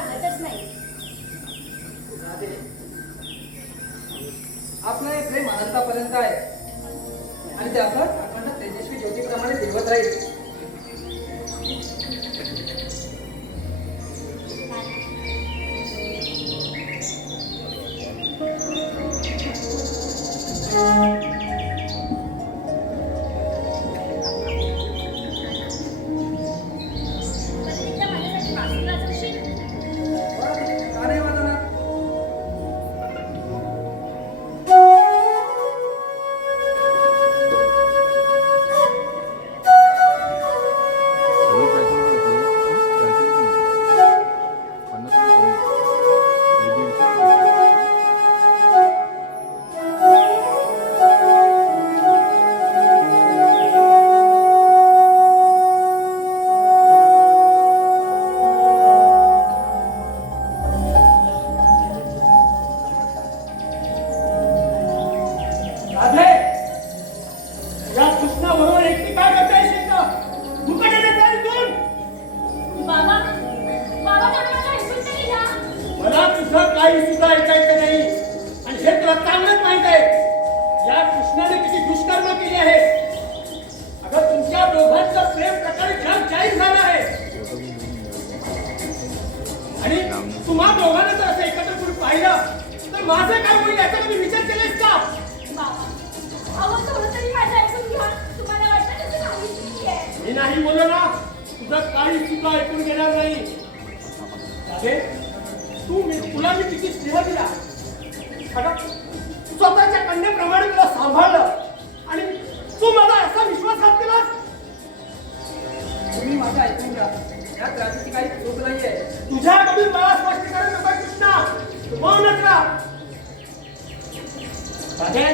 राहतच नाही. आपलं हे प्रेम अनंतापर्यंत आहे आणि ते आपण अखंड तेजस्वी ज्योतीप्रमाणे दिवत राहील. स्वतःच्या कन्याप्रमाणे तुला सांभाळलं आणि तू मला असा विश्वासघात केलास. तुम्ही माझं ऐकून घ्या. यात राजाची काही चूक नाहीये. तुझ्याकडून मला स्पष्टीकरण नको कृष्णा. मौनच राहा. राधे,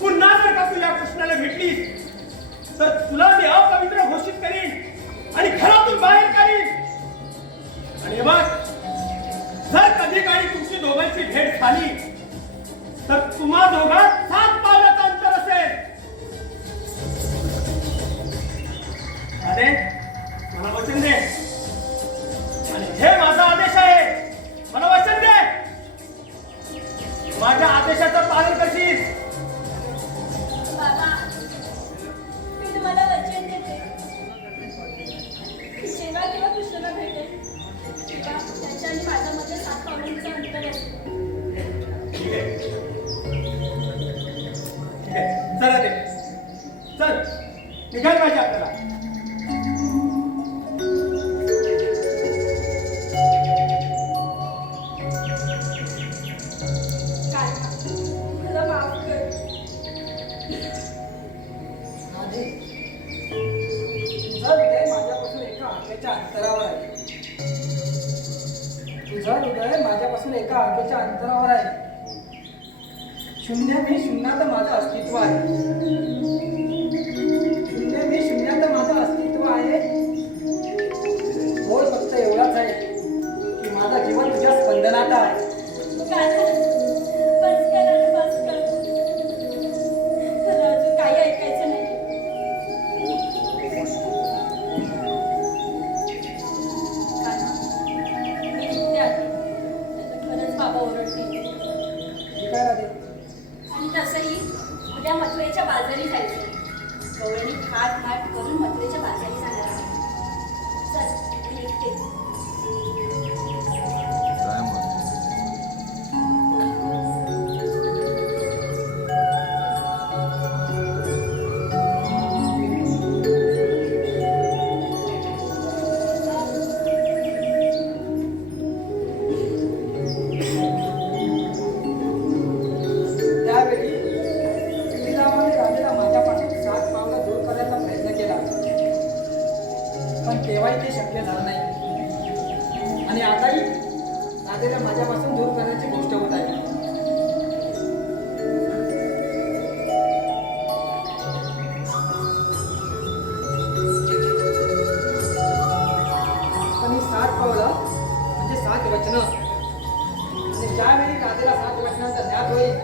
पुन्हा जर का तू या कृष्णाला भेटलीस तर तुला मी अपवित्र घोषित करीन आणि घरातून बाहेर काढीन. आणि बघ, जर कधी काही तुमची दोघांची भेट झाली तर तुम्हा दोघात 7 पावलाचं अंतर असेल. अरे मला वचन दे आणि हे माझा आदेश आहे. मला वचन दे, माझ्या आदेशाचं पालन करशील. बाबा, मी तुम्हाला वचन देते की जेव्हा केव्हा कृष्णाला भेटेल तेव्हा त्याच्या आणि माझ्यामध्ये 7 पावलांचं अंतर असेल. ठीक आहे, चला ते चल निघाल पाहिजे आपल्याला. मला माफ कर. तुझं हृदय माझ्यापासून एका हाकेच्या अंतरावर आहे. तुझं हृदय माझ्यापासून एका हाकेच्या अंतरावर आहे. शून्य मी शून्यात माझं अस्तित्व आहे. शून्य मी शून्यात माझं अस्तित्व आहे. बोल फक्त एवढाच आहे की माझं जीवन तुझ्या स्पंदनात आहे. बस कर आणि बस कर. मला अजून काही ऐकायचं नाही. मी निघते आधी. खरंच बाबा ओरडतील. ठीक आहे राधे. आणि तसंही उद्या मथुरेच्या बाजारी जायचं. गवळणी थाट करून मथुरेच्या बाजारी जाणार आहे. चल मी निघते. तेव्हाही ते शक्य झालं नाही आणि आताही राधेला माझ्यापासून दूर करण्याची गोष्ट होत आहे. पण ही 7 पावलं म्हणजे 7 वचनं आणि ज्यावेळी राधेला 7 वचनांचा ज्ञात होईल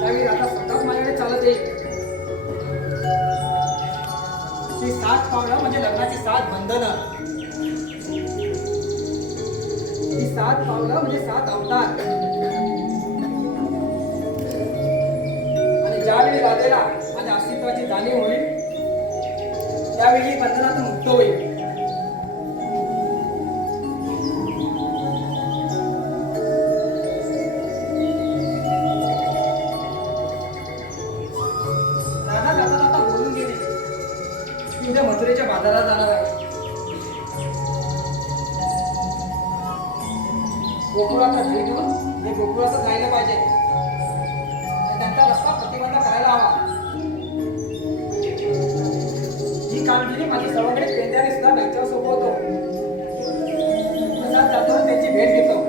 त्यावेळी राधा स्वतःच माझ्याकडे चालत येईल. ती 7 पावलं म्हणजे लग्नाची 7 बंधनं. ही 7 पावलं म्हणजे 7 अवतार. आणि ज्यावेळी राधेला माझ्या अस्तित्वाची जाणीव होईल त्यावेळी बंधनातून मुक्त होईल. राधा जाता जाता बोलून गेली की उद्या मथुरेच्या बाजारात जाणार आहे. गोकुळाचा घरी घेऊन मी गोकुळातच जायला पाहिजे आणि त्यांचा रस्ता प्रतिबंध करायला हवा. ही कामगिरी माझी सवंगडी पेंद्याने सुद्धा त्यांच्यावर सोपवतो. तसाच जातो आणि त्यांची भेट घेतो.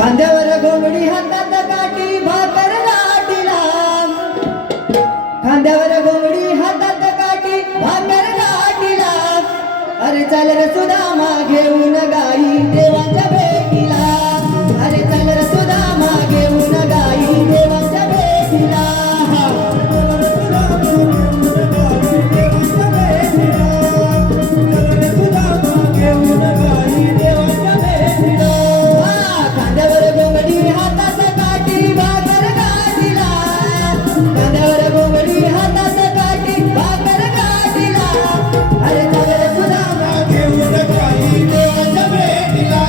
खांद्यावर घोंगडी हातात काठी भाकर गाठीला. खांद्यावर घोंगडी हातात काठी भाकर गाठीला. अरे चल रे सुदामा घेऊन गाई देवाच्या भेटीला. अरे चल रे सुदामा घेऊन गाई देवाच्या भेटीला. खांद्यावर घोंगडी हातात काठी भाकर गाठीला. खांद्यावर घोंगडी हातात काठी भाकर गाठीला. अरे चल रे सुदामा घेऊन गाई देवाच्या भेटीला.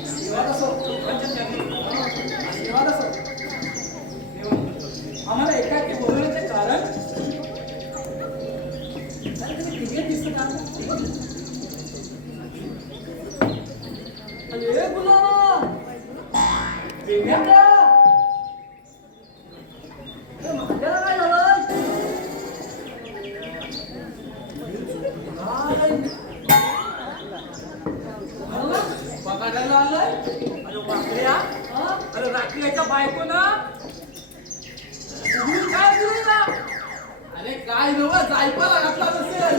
आशीर्वाद असो. आशीर्वाद असो. आम्हाला एकाकी बोलवण्याचे कारण तुम्ही तिघे दिसत का? अरे गुलाबा देवेंद्र माझ्याला काय झालं? बघायला आलाय अरे वाकड्या अरे रात्रीच्या बायको ना काय दिली ना अरे काय नव जायपाला घातला नसेल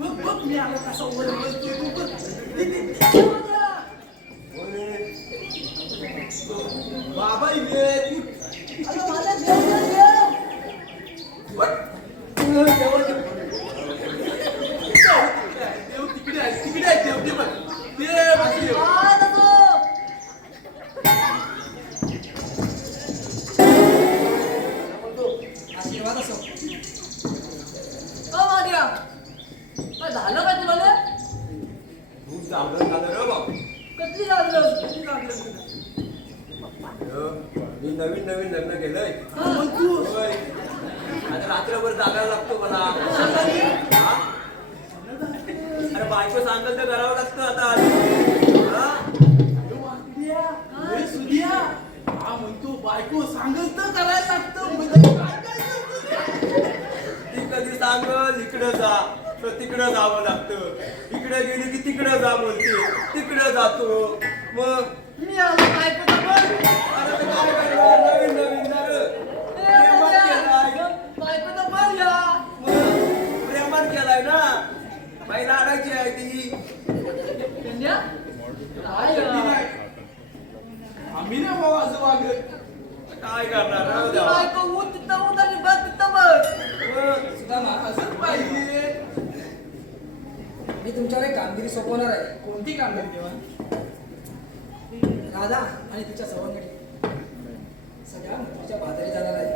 बघ मी आला कसा वर बाबा इथे अरे माझा देव तिकडे आहे देव ते बघ ते बघ आशीर्वाद असो. माग्या काय झालं काय तुला? खूप चांगलं झालं रे बाप. कसली लागलं? मी नवीन लग्न केलंय. मग तू होय. आता रात्रभर जागायला लागतो मला. हा? अरे बायको सांगल तर करावं लागतं आता. हा? सुद्या हा म्हणतो बायको सांगल तर करायला लागतं म्हणजे काय ती कधी सांगल इकडं जा तर तिकडं जावं लागतं. इकडे गेली की तिकडं जा बोलते. तिकडं जातो. मग मी आलो बायकोचा बळ. अरे ते काय करणार? नवीन ना रे. प्रेमात केलाय. बायकोचा बळ या. मग प्रेमात केलाय ना. बाईला अडायची आहे ती. संध्या? काय या? आम्ही ना भाऊ असं वागत काय करणार? राहू ती द्या. बायको ऊत तिथं ऊत आणि बघ तिथं बघ. मग सुद्धा असंच पाहिजे. मी तुमच्यावर एक कामगिरी सोपवणार आहे. कोणती कामगिरी तेव्हा राधा आणि तिच्या सवंगडी सगळ्या मृत्यूच्या बाजारी जाणार आहे.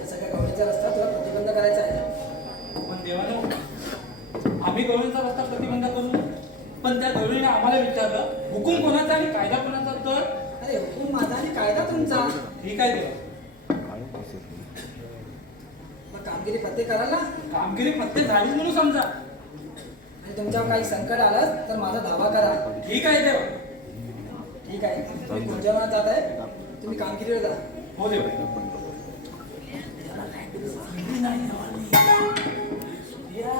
या सगळ्या गवळीचा रस्ता तुला प्रतिबंध करायचा आहे. पण देवानं आम्ही गवळीचा रस्ता प्रतिबंध करू पण त्या गवळीने आम्हाला विचारलं हुकूम कोणाचा आणि कायदा कोणाचा तर अरे हुकूम माझा आणि कायदा तुमचा. ठीक आहे देवा मग कामगिरी प्रत्येक कराल ना. कामगिरी प्रत्येक झालीच म्हणून समजा. आणि तुमच्यावर काही संकट आलं तर माझा धावा करा. ठीक आहे देवा. ठीक आहे. तुम्ही पूजनात जात आहे. तुम्ही कामगिरीवर जा. हो देवा. या.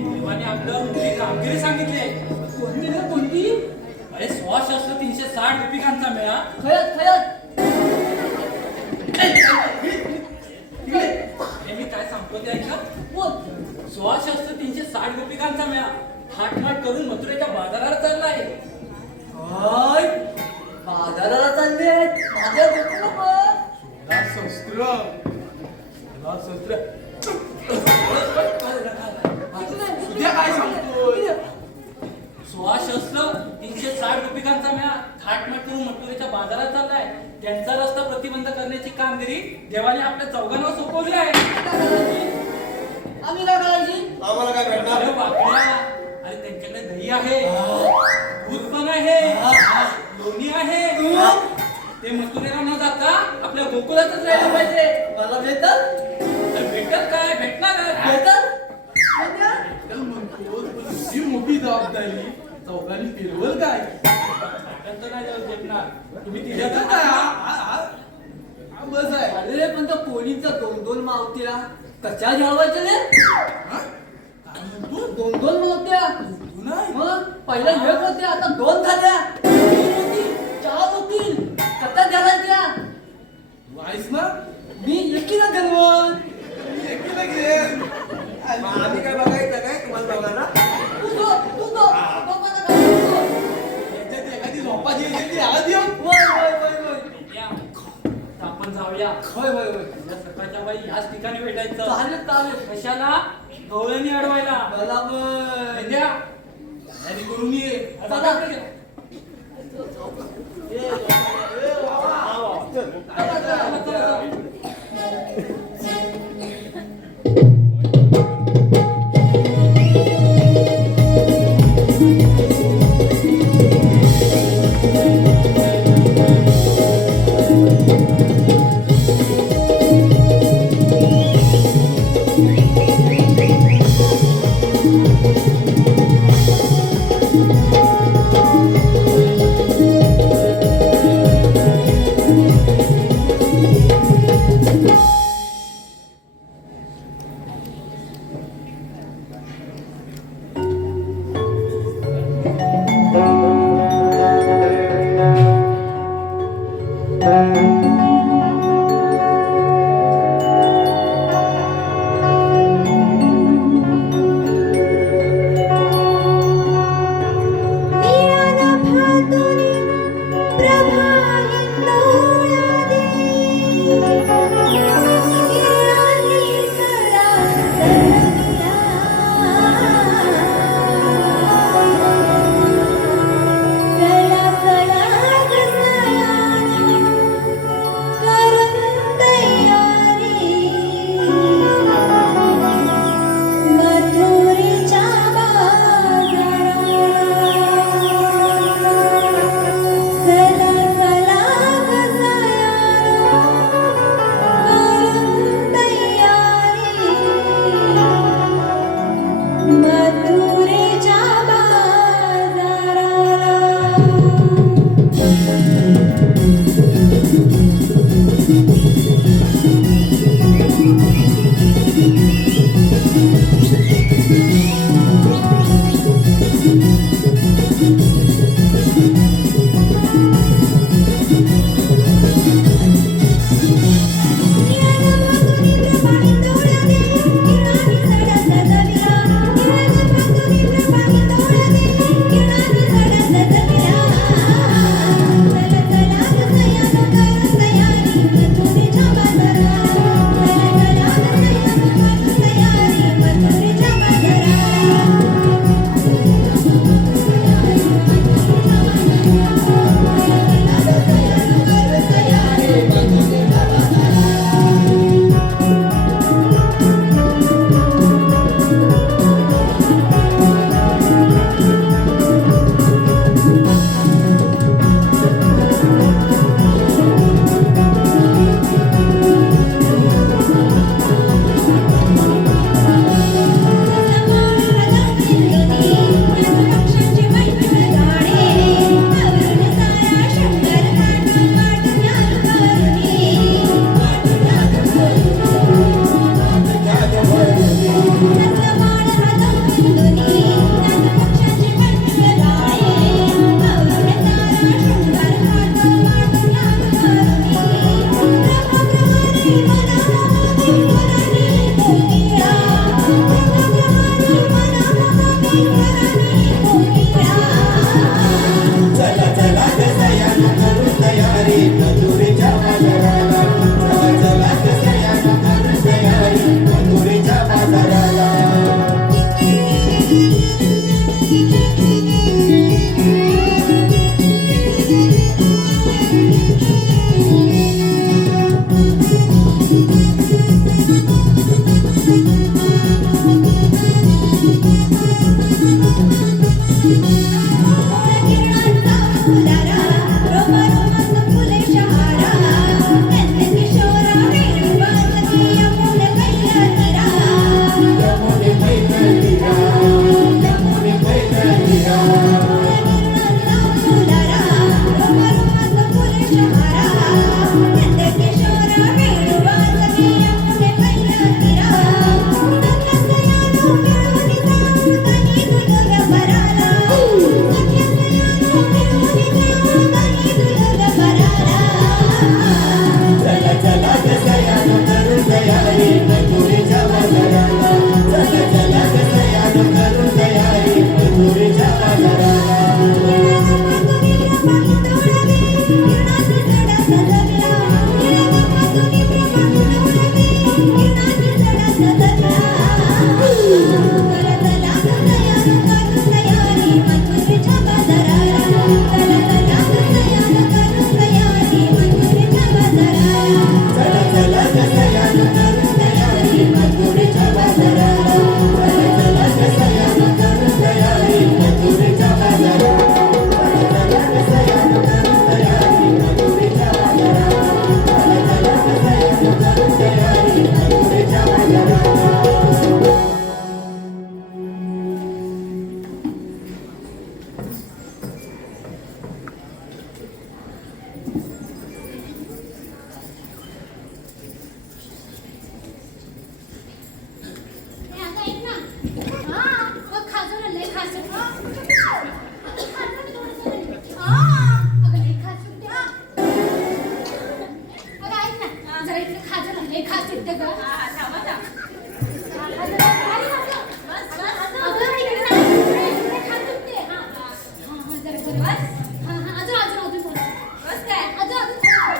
देवाने आपलं मोठी कामगिरी सांगितली. कोणती रे कोणती? अरे स्वशस्त्र 360 रुपयांचा मेळा. खयत खयत. हे मी काय सांगतो ते ऐका. बोल. स्वशस्त्र 360 रुपयांचा मेळा थाटमाट करून मथुरेच्या बाजाराला चालला आहे. हाय बाजाराला चालले आहेत. माझ्या डोक्याला बघ. उद्या काय सांगतोय? स्वशस्त्र 360 रुपयांचा मेळा थाटमाट करून मथुरेच्या बाजारात चाललाय. त्यांचा रस्ता प्रतिबंध करण्याची कामगिरी देवाने आपल्या चौघांवर सोपवली आहे. आम्ही काय करायची? आम्हाला काय भेटणार? अरे वाकड्या, अरे त्यांच्याकडे दही आहे, दूध पण आहे, लोणी आहे. ते मथुरेला न जाता आपल्या गोकुळातच राहायला पाहिजे. मला भेटत अरे भेटत काय? भेटणार काय? भेटत. तर म्हणतो ही मोठी जबाबदारी चौघांनी फिरवल काय? त्यांचं नाही जाऊ भेटणार. तुम्ही तिथे बस आहे. अरे पण त्या पोलींच्या दोन दोन मावत्या कशा घ्यावायच्या रे? काय म्हणतो? दोन दोन मावत्या. तू नाही मग पहिल्या एक होत्या आता दोन झाल्या. तीन होतील, चार होतील. कशा घ्यावायच्या? तू आहेस ना? मी एकीला धरवून. मी एकटीला घेईन. मग आम्ही काय बघायचं काय तुम्हाला दोघांना? तू तो बाबाला काय म्हणतो? याच्यात एखादी झोपाची यायची ती आज येऊ. वय वय वय वय. या. आता आपण जाऊया. वय वय वय. उद्या सकाळच्या बाई ह्याच ठिकाणी भेटायचं. चालेल चालेल. कशाला? गवळणी अडवायला. बरोबर. विद्या, तयारी करून ये. चला. आता काय करूया? चल. चला, चला, चला. अगं लई खास सुट्टे. अगं ऐक ना, जरा इकडे खा जरा, लई खास सुट्टे गं. थांबा थांबा. अगं इकडे खास सुट्टे. हा, जरा जरा. अजून थोडं. बस काय? अजून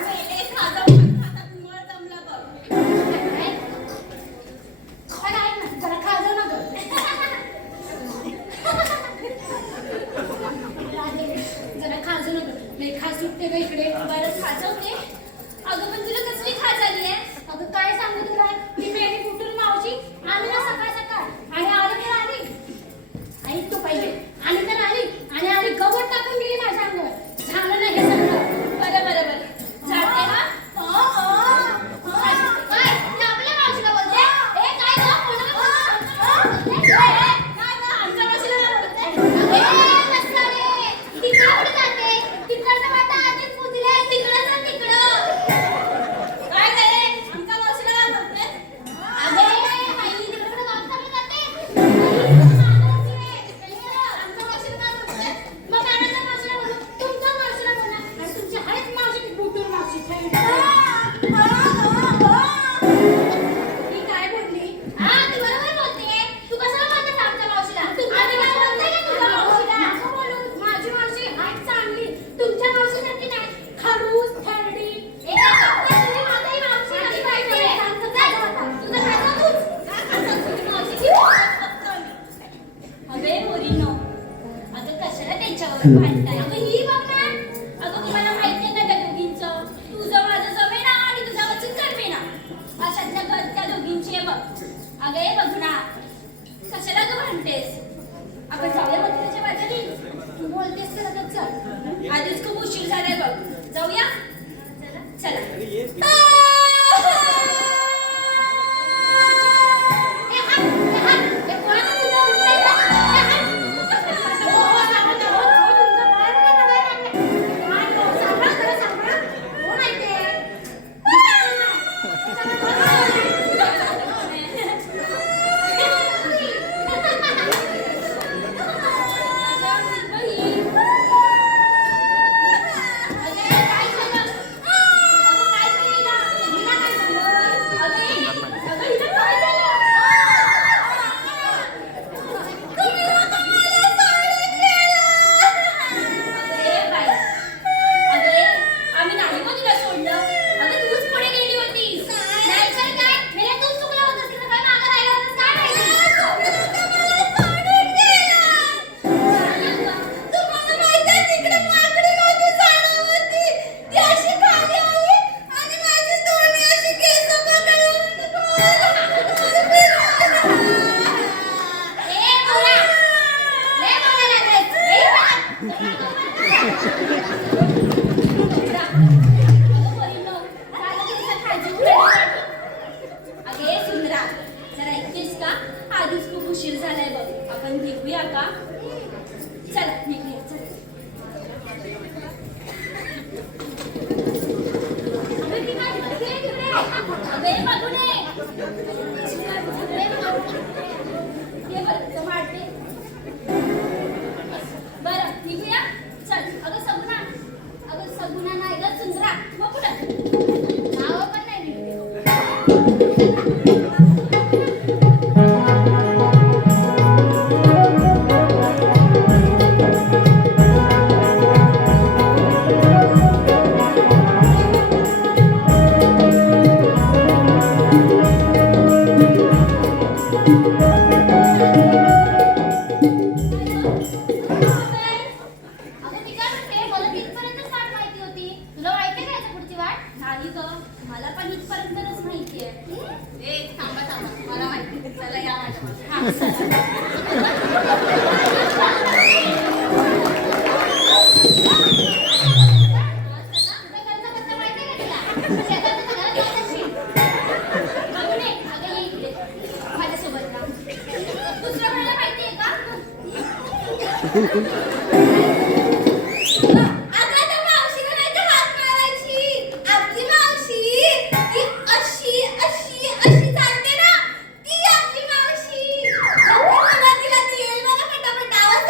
पहिले खा जाऊन हातात मळ जमला बघ. काय? अगं ऐक ना, जरा खा जाऊ ना गं. राधे, जरा खा जाऊ ना गं. लई खास सुट्टे गं इकडे. बरं खाजवते. अगं पण तुला कसली खा झाली आहे? अगं काय सांगू तुला, ती मेली कुठून मावशी आली ना सकाळ सकाळ आणि आली तर आली. ऐक तू पहिले, आली तर आली आणि आली गवत टाकून गेली माझ्या अंगावर. झालं नाही हे सगळं. बरं बरं बरं. जाते हा? काय? मी आपल्या मावशीला बोलते. ए काय गं, कोणाला बोलते? काय गं? आमच्या मावशीला काय बोलते? बसणारे, तिकडं कुठे जाते? तिकडचं वाटा आधीच पुजले, तिकडं जा तिकडं. काय झाले? आमच्या मावशीला काय बोलते? अरे बाई, तिकडं कुठं गावात चालली जाते? आमच्या मावशीला काय बोलते? मग कानाच्या मावशीला बोलू, तुमच्या मावशीला बोला आणि तुमची आहेच मावशी ती बुटूर मावशी थेट. मी काय बोलली? हा, ती बरोबर बोलते. तू कशाला बोलतेस आमच्या मावशीला? आणि काय बोलते का तुझ्या मावशीला? नको बोलू. माझी मावशी आहेच चांगली. तुमच्या मावशीसारखी नाही. खडूस, थरडी. ए, तुम्ही माझी मावशी कशी पाहिजे? तुझं खातं तूच. तुझी मावशीची अगे पोरीनो, अगं कशाला त्यांच्यावर भांडताय? अगं ही बघ ना. अगं तुम्हाला माहिती आहे ना त्या दोघींचं? तुझं माझं जमेना आणि तुझा वचन करमेना. अशातल्या त्या दोघींची आहे बघ. अगं हे बघ ना, कशाला गं भांडतेस? आपण जाऊया मथुरेच्या बाजारी. तू बोलतेस तर आता चल. आधीच खूप उशीर झालाय बघ. जाऊया? चला. ए, हात, ए, कोणाला तुझं उठलंय का? ए, हात. हो, सांगा ना, हो, तुमचं बाळ नाही का बाहेर आणलंय? काय हो, सांगा, जरा सांगा. हो, माहिती आहे. आम्ही नाही मग तुला सोडलं. अगं तूच पुढे गेली होतीस. नाहीतर काय? मेले तूच चुकला होतास की काय मागं राहिला होतास काय माहिती? तुम्हाला माहिती आहे तिकडे माकडी नव्हती, झाडं होती. ती अशी खाली आली आणि माझी दोन्ही अशी केस पकडून ए, बोला. लय बोलायला लागलेस. ए, बाळ. अगे सुंदरा, जरा ऐकतेस का? आधीच खूप उशीर झालाय बघ. आपण निघूया का? चला निघूया, चला. अगं, ती माझी मुलगी आहे तिकडे. अगे बघू नये. ये बरं, जरा वाढते. बरं निघूया, चल. अगं सगुना नाही गं, सुंदरा. मग कुठं? नावं पण नाही दिली. अगं ती काय म्हणते? मला तिथपर्यंतच वाट माहिती होती. तुला माहिती आहे का याच्या पुढची वाट? नाही गं, मला पण इथपर्यंतच माहिती आहे. ए थांबा थांबा, मला माहिती. चला या माझ्या मागे. हा, चला. काय करायचं कसं माहिती आहे का तुला? शेताचं सगळं जात असशील. बघू नये. अगं ये इकडे. माझ्यासोबत ना. दुसरं कोणाला माहिती आहे का? अगं त्या मावशीला नाही का हात मारायची. आपली मावशी ती अशी अशी अशी चालते ना, ती आपली मावशी. मला तिला ती येईल बघा, पटापट आवाज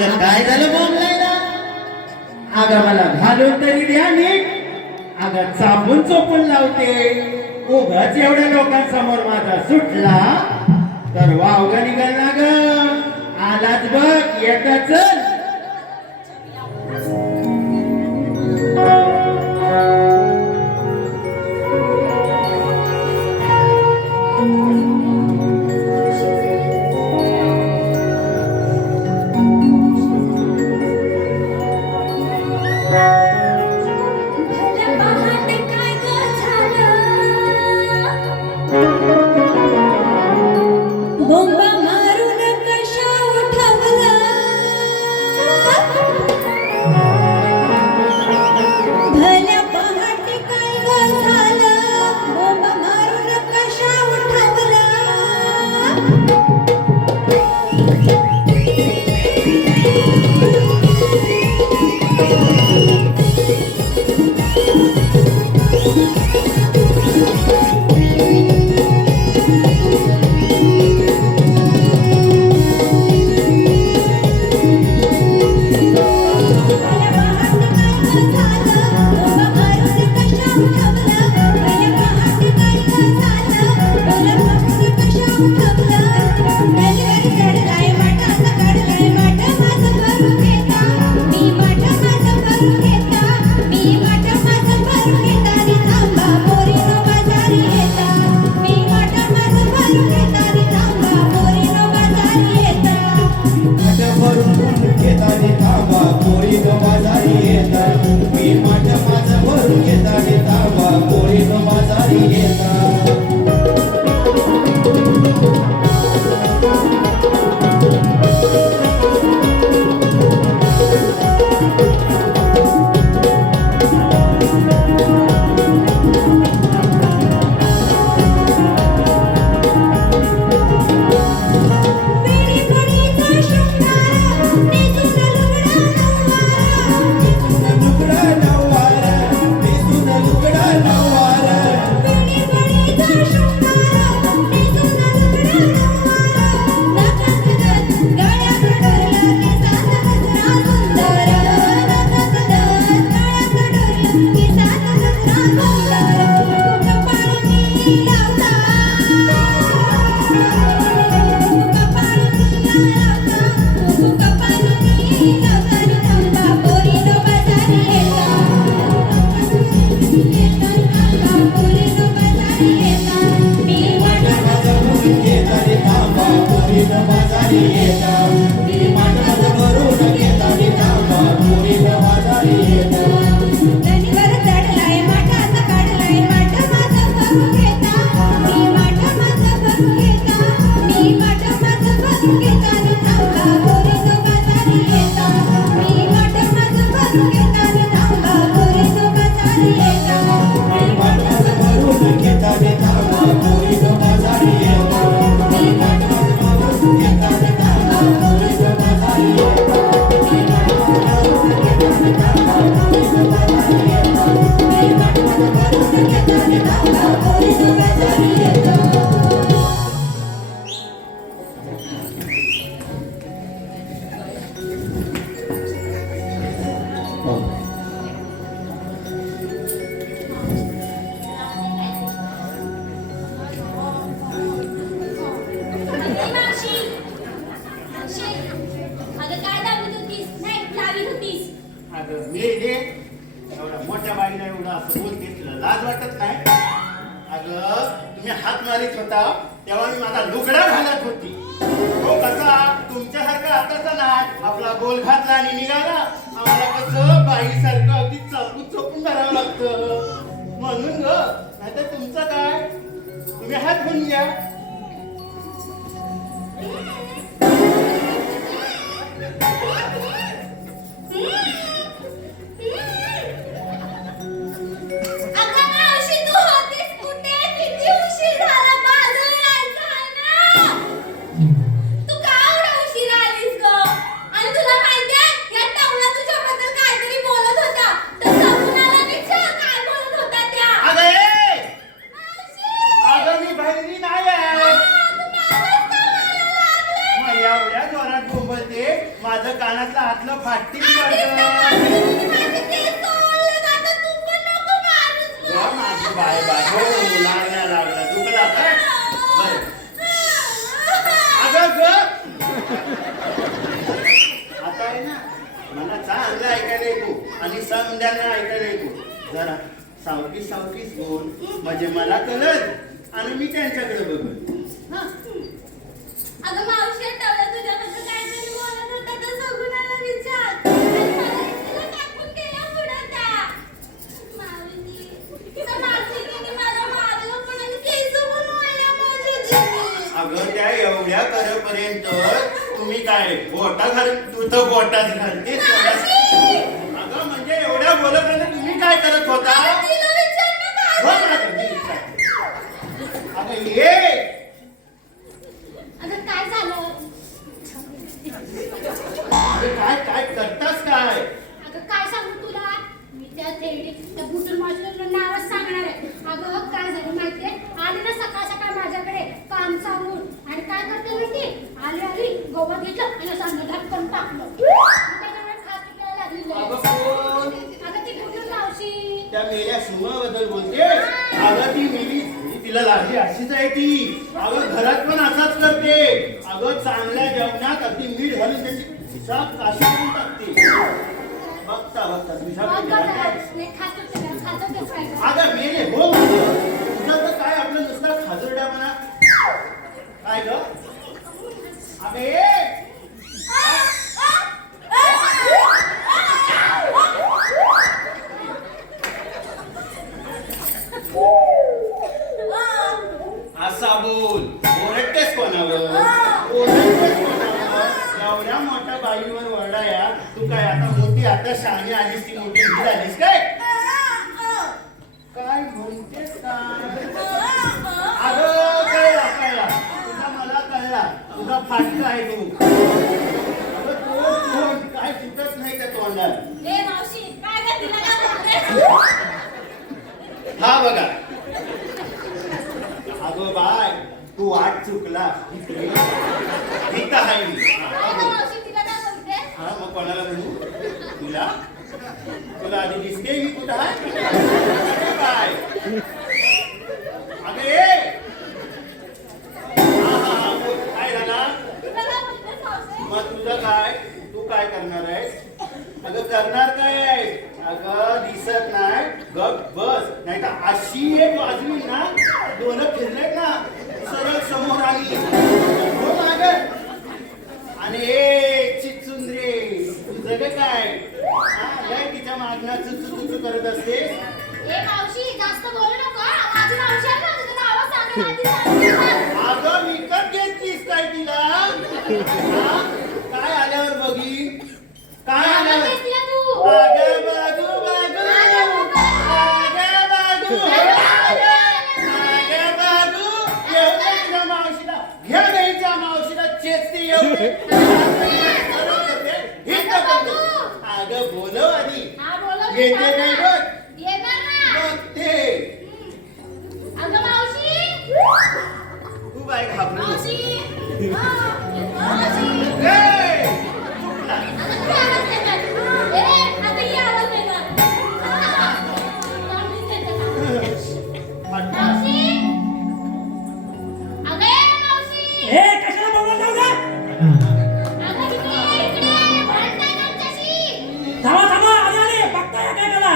अगं काय झालं बोंबलायला? अगं मला घालून तरी द्या नीट. अगं चापून चोपून लावते. उगाच एवढ्या लोकांसमोर माझा सुटला तर वावगा निघाल ना ग. आलाच बघ येता चल. पहाटे काय गं झालं? बोंबा मारून कशा उठवला? भल्या पहाटे काय गं झालं? बोंबा मारून कशा उठवला? अगं मी बहिणी नाही आहे. पाय बाजू लागला दुखला काय बरं अगं ग आता आहे ना मला चांगलं ऐकायला येतो आणि समजायला ऐकायला येतो जरा सावकीच बोल म्हणजे मला कळत आणि मी त्यांच्याकडे बघत अगं मावशी आठवलं तुझ्याबद्दल काहीतरी बोलत होता तर सगुणाला विचार आणि मला इतकं टाकून केलं पुढं त्या मावशी त्या मावशीने मला मारलं पण आणि केस बनवल्या माझ्या अगं त्या एवढ्या करेपर्यंत तुम्ही काय बोटा घाल तू तर बोटाच घालते अगं म्हणजे एवढ्या बोलत तुम्ही काय करत होता तिला विचार ना हो काय ना, मी विचारते. अगं ये अगं काय झालं अरे काय करतास काय अगं काय सांगू तुला मी त्या थेरडी त्या बुटून माझ्या तुला नावच सांगणार आहे अगं काय झालं माहितीये आली ना सकाळ माझ्याकडे काम सांगून आणि काय करते माहिती आली गोवा घेतलं आणि असं ढक्कन टाकलं त्याच्यामुळे खास पिकायला लागली अगं कोण? अगं ती बुटून मावशी त्या मेल्या सुमाबद्दल बोलते अगं ती मेली तिला लागली अशीच आहे ती अगं घरात पण असाच करते अगं चांगल्या जेवणात अगदी मीठ घालून त्याची हिसाब काशी करून टाकते बघता अगं मेले हो तुझं तर काय आपलं नुसतं खाजरड्या म्हणा काय ग अगं ये असा बोल ओरडतेस कोणावर एवढ्या मोठ्या बाईवर वरडाया तू काय आता मोठी आता शहाणी आलीस ती मोठी ही झालीस काय म्हणतेस काय अगं कळला तुझा मला कळला तुझा फाटका आहे तू अगं तोंड काय सुटत नाही त्या तोंडात ए मावशी काय गं तिला काय बोलतेस हा बघा अगं बाय तू वाट चुकला इथं आहे मी काय गं मावशी तिला काय बोलतेस हा मग कोणाला म्हणू तुला आधी दिसते मी कुठं आहे काय अगं ये हा बोल, काय झाला तिला काय बोलतेस मावशी मग तुझं काय तू काय करणार आहेस अगं करणार काय आहे अगं दिसत नाही गप बस नाही तर अशी एक वाजवी ना दोन फिरलेत ना सरळ समोर आली हो मागं. आणि ए चिचुंद्रे तुझं ग काय लय तिच्या मागणं चुचू करत असते ए मावशी जास्त बोलू नको माझी मावशी आहे ना तुझं नाव सांग अगं विकत घेतलीस काय तिला हा? काय आल्यावर बघी काय आल्यावर अगं बाजू एवढ्या मावशीला घ्या घ्यायच्या मावशीला चेचते एवढे अगं बोलव आधी हा बोलव येते काय बघ येणार ना बघते अगं मावशी तू काय घाबरू नको. मावशी ए! ए कशाला बोलवलं जाऊ का थांबा आले बघताय काय करा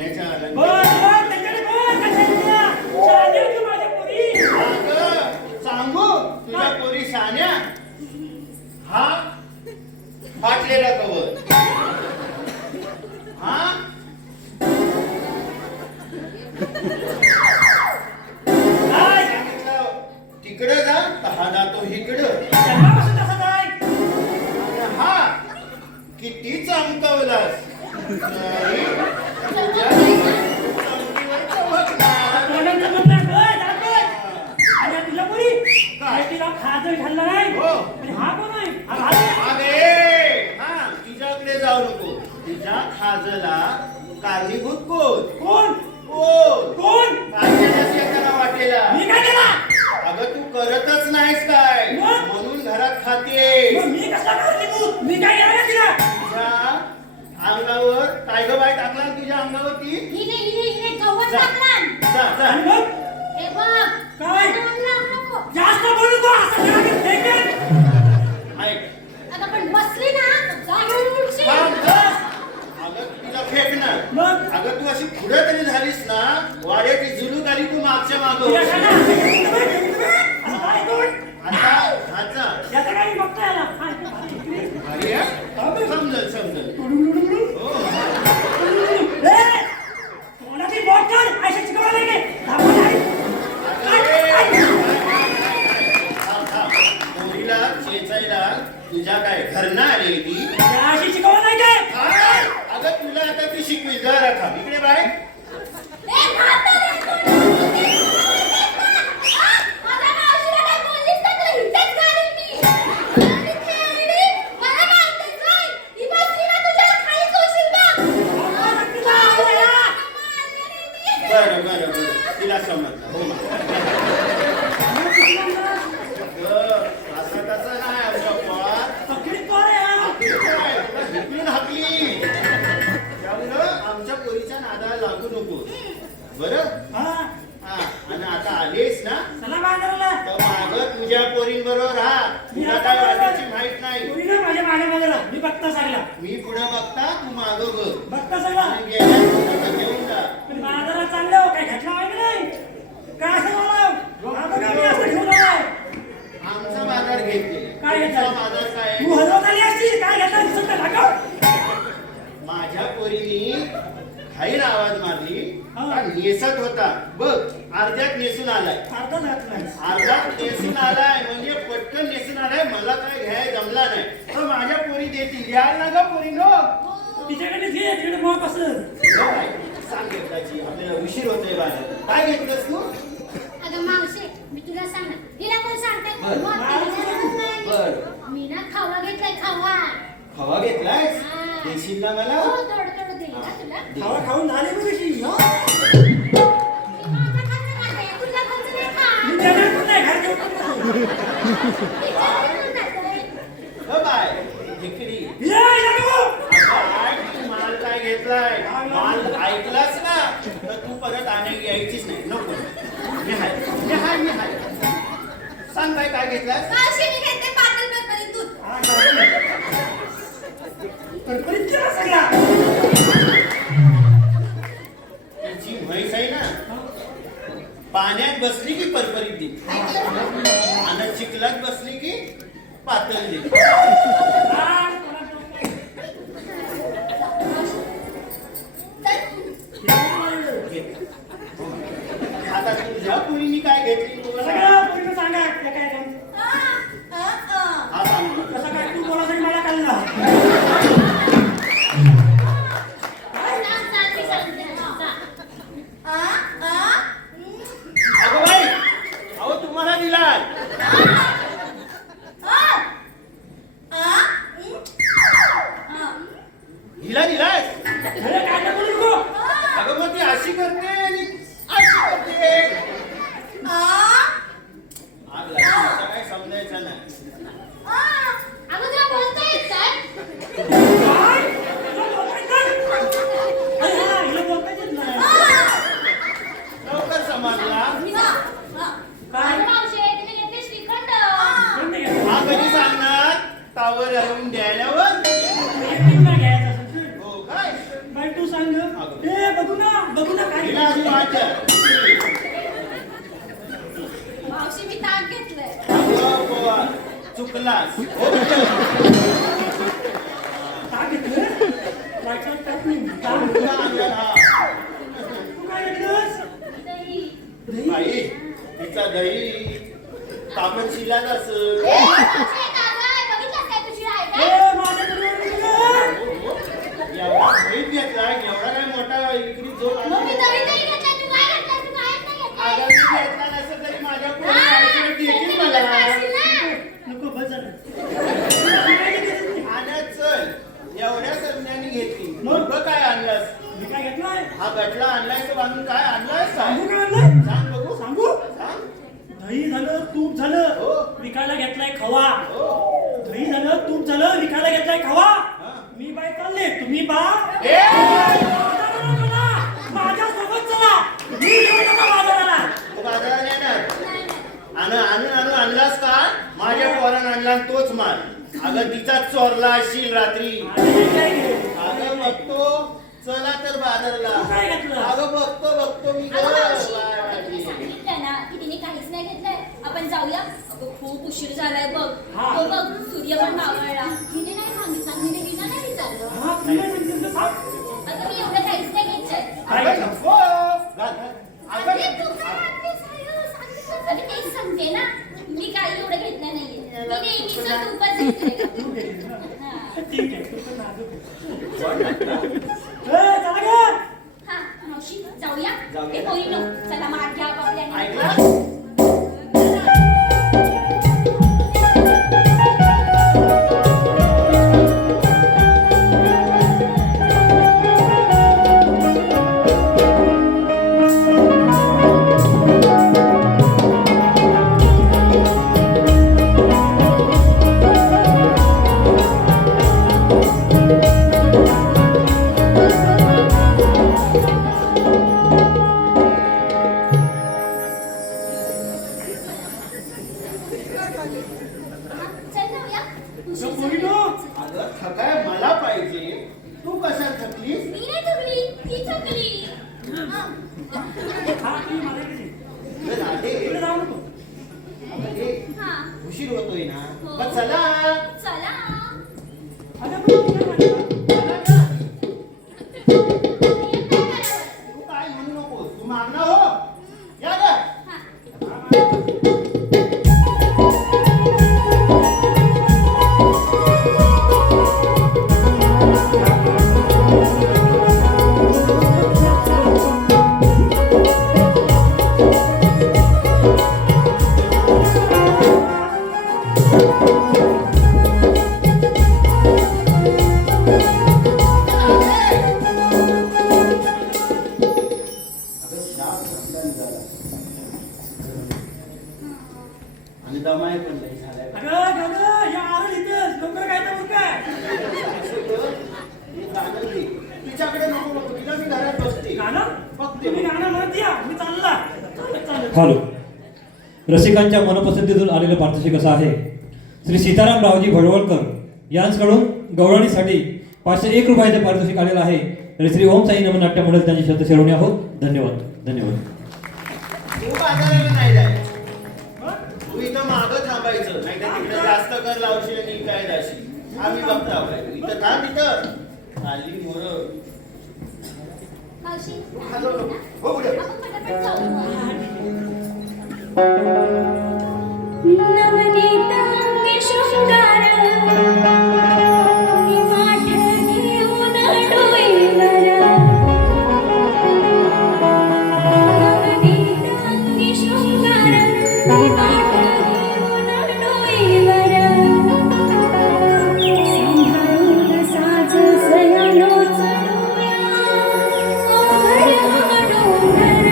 सोन्याच्या बोल अलंकार. बोल त्याच्याकडे बोल कशाला शाद्या तू माझ्या पोरी अगं, सांगू तुझ्या पोरी शान्या हा फाटलेला कवर हा काय सांगितलं तिकडं जा तर हा जातो इकडं. जन्मापासून तसंच आहे आणि हा किती चमकवलास नाही, तुझ्या चमकीवर चमकणार. तोंडाचं म्हणणार काय दाखव आणि या तुझ्या पोरी काय तिला खाजं घालणार नाही हो. आणि हा कोण आहे हा घाल अगे हा तिच्याकडे जाऊ नको. तिच्या खाजला कारणीभूत कोण कोण कोण कोण काय केलंस एखादा वाटेला. मी काय केला अगं तू करतच नाहीस काय मग? म्हणून घरात खाते. मग मी कसला काढली तू मी काय केलं तिला तुझ्या अंगावर काय ग बाय टाकला तुझ्या अंगावरती. हिने गव्हाण जा. टाकला. जा जा आणि मग हे बघ. काय? मला लावू नको. जास्त बोलू नको असं करा की फेकेन. ऐक अगं पण बसली ना जा घेऊन उठशील. थांब, बस. अगं तिला फेकणार. मग अगं तू अशी पुढे तरी झालीस ना वाड्याची झुलूक आली तू मागच्या मागं. तिला सांगा, असं काय कोण आता हाचा याचं काही बघता याला अरे हा? समजल समजल हो. कोणाची बोट कर अशी चिकवला नाही रे. थांबा नाही. पोरीला चेचायला तुझ्या काय घरना आली ती. अशी चिकवला नाही काय काय? अगं तुला आता ती शिकवी जरा थांब इकडे बाय. ए, म्हातारे, कोण बोलते? हा? माझ्या मावशीला काय बोललीस तर तुला हिंडत घालीन मी. आणि खेळणी, मला मारतेस व्हय? ही बसली ना तुझ्या खाली सोशील बघ. बरं बरं बरं तिला समजलं हो ना. अगं, असं तसं नाही आमच्या पोळात. तकलीफ कोण आहे हा? हाकली काय? तुला हिकलून हाकली. त्यामुळं आमच्या पोरीच्या नादाला लागू नको बरं. हा, हा आणि आता आलीस ना चला बाजाराला. तर मागं तुझ्या पोरींबरोबर राहा. तुला काय वाटायची माहित नाही. पोरीनं माझ्या मागे मागे राहा. मी बघता सांगला मी पुढे बघता तू मागं बघ. बघता सांगला आणि गेल्या पुढं घेऊन जा. पण बाजारात चाललं हो, काय घटना आहे की नाही काय असं बोलाव आता काय मी असं ठेवून आलोय. आमचा बाजार घेतले. काय तुमचा घेतलं? बाजार काय तू हलवत आली असतील काय घेतलं दिसत नाही दाखव. माझ्या पोरीनी खाईर आवाज मारली हा. का नेसत होता बघ अर्ध्यात नेसून आलाय. अर्धा जात नाही अर्धात नेसून आलाय म्हणजे पटकन नेसून आलाय. मला काय घ्याय जमला नाही तर माझ्या पोरी देतील. याल ना ग पोरी नो तिच्याकडे घे तिकडे मग असं सांग घेतल्याची आपल्याला उशीर होतोय बाजार. काय घेतलंस तू. अगं मावशे, मी तुला सांगणार. हिला कोण सांगतंय? बरं. मग तिला विचारतच नाही. बरं. मी ना खवा घेतलाय खवा. खवा घेतलायस हा. देशील ना मला. हो, थोडं देईल ना तुला. खावा खाऊन झाले बघ कशी मी माझा खर्च खाते, तुझा खर्च नाही खा. मी देणार पण नाही घर घेऊन पण नाही. विचारायला कोण जातंय? हो बाय इकडी. ये, ये नको. काय तू माल काय घेतलाय माल ऐकलास ना तर तू परत आणायला यायचीच नाही. नको मी हाय सांग काय काय घेतलास. मावशी, मी घेते पातळ परपरीत दूध. हा, काय? परपरीत केला सगळा. तिची म्हैस आहे ना पाण्यात बसली की परपरीत दे आणि चिखलात बसली की पातळ दे. आता तुझ्या पोरीने काय घेतली तुला सांग. सगळं पूर्ण सांगा आपलं काय काम. हा सांग. कसं काय तू बोला तरी मला कळलं. सांग, सांग, मी सांगते. अगं बाई अहो तुम्हाला दिलाय. हिला दिलाय. अरे काय तर बोलू नको. अगं मग ती अशी करते आणि अशी करते. आ बघू ना काय हिला अजून वाटतं. मावशी मी ताट घेतलंय. अगं पोवा, चुकलास. हो, ताक घेतलं रायचं ताक नाही ताक तुला आणलं हा. तू काय घेतलंस दही. आई, तिचा दही तापण शिलाच असं. ए, मावशी, ताजं आहे. बघितलंस काय तुझी आहे काय? ए माझ्याकडे एवढा दही घेतला एवढा काय मोठा इकडे जोर आला. मग मी दही नाही घेतलंय. तू काय घेतलंय? तू काहीच नाही घेतलंय. अगं मी घेतला नसेल तरी माझ्या पोरी हा, आईशिवाय देतील तू मला. पाहशील ना. नको बस झालं आणत चल एवढ्या संज्ञाने घेतली मग काय आणलंस? मी काय घेतलाय हा गटला आणलाय तो बांधून काय आणलायस सांगू काय? काय आणलंय? सांग बघू. सांगू सांग. दही झालं तूप झालं हो. विकायला घेतलाय खवा हो. दही झालं तूप झालं विकायला घेतलाय खवा हा. मी बाय चालले तुम्ही बा ए! माझ्या सोबत चला मी घेऊन येतो बाजाराला तू बाजारात येणार नाही, नाही. आणून आणलास का? माझ्या पोरानं आणला आणि तोच माल. अगं तिचा चोरला असशील रात्री. आणि काय घे? अगं बघतो चला तर बाजारला. काय घेतलं? अगं बघतो मी अगं मावशी, बाय, आता बाय. तिने सांगितलं ना की तिने काहीच नाही घेतलंय. आपण जाऊया. अगं खूप उशीर झालाय बघ. हा. तो बघ सूर्य पण मावळला. तिने नाही सांगितलं. तिने हिला नाही विचारलं. हा तुला काय सांगितलं तर सांग अगं मी एवढं काहीच नाही घेतलंय. काय अगं घेतलं? नको. घाल, घाल. अगं, अरे, तू काय म्हणतेस? आयो, सांगितलं. अगं तेच सांगते ना. मी काही एवढं घेतलं नाहीये. मी नेहमीचं तूपच घेतलंय. तू घेतली ना? हा. ठीक आहे तू पण नाजूक आहे. ए, चला गे. हा, मावशी जाऊया. जाऊया. ए पोरीनो, चला माठ घ्या आपापल्या. ऐकलं? चल जाऊया. उशीर अगं पोरीनो. झालाय. अगं थकाय मला पाहिजे. तू कशात थकलीस? मी नाही थकली. ती थकली. हा. हा ती मला इकडे दे. अगं राधे, इकडे जाऊ नको राधे, हा. उशीर होतोय ना. हो. मग चला. चला. अगं पण तू काय म्हणता? चला ना. येत नाही बरोबर. तू काय म्हणू नको. तू मागणार हो. या ग. हा. अगं शाप रमजान झाला. आणि दमाय पण नाही झालाय. अगं गाणं या आरळ इथेच लवकर काय तर काय असं कर. ती गाणं घे. तिच्याकडे नको बघू. तिला मी घरात बसते. गाणं फक्त तुम्ही गाणं म्हणत या मी चालला चालत हॅलो रसिकांच्या मनपसंतीतून आलेलं पारितोषिक असं आहे श्री सीताराम रावजी भडवळकर यांच्याकडून गवळणीसाठी 501 रुपयाचे पारितोषिक आलेलं आहे आणि श्री ओम साई नमन नाट्य मंडळ त्यांची शब्द शिरवणी आहोत. धन्यवाद धन्यवाद. तू बाजाराला नाही जायचं. तू इथं मागं थांबायचं. नाही तर तिकडे जास्त कर लावशील आणि काय जाशील. आम्ही बघतो आपण. इथं थांब इथं. आली मोर. मावशी हॅलो. हो पुढे. आपण पटापट जाऊ मग. नवनीत अंगी शृंगार माठ घेऊन डोईवर नवनीत अंगी शृंगार माठ घेऊन डोईवर सांभाळून साज सयानो चढूया अवघड डोंगर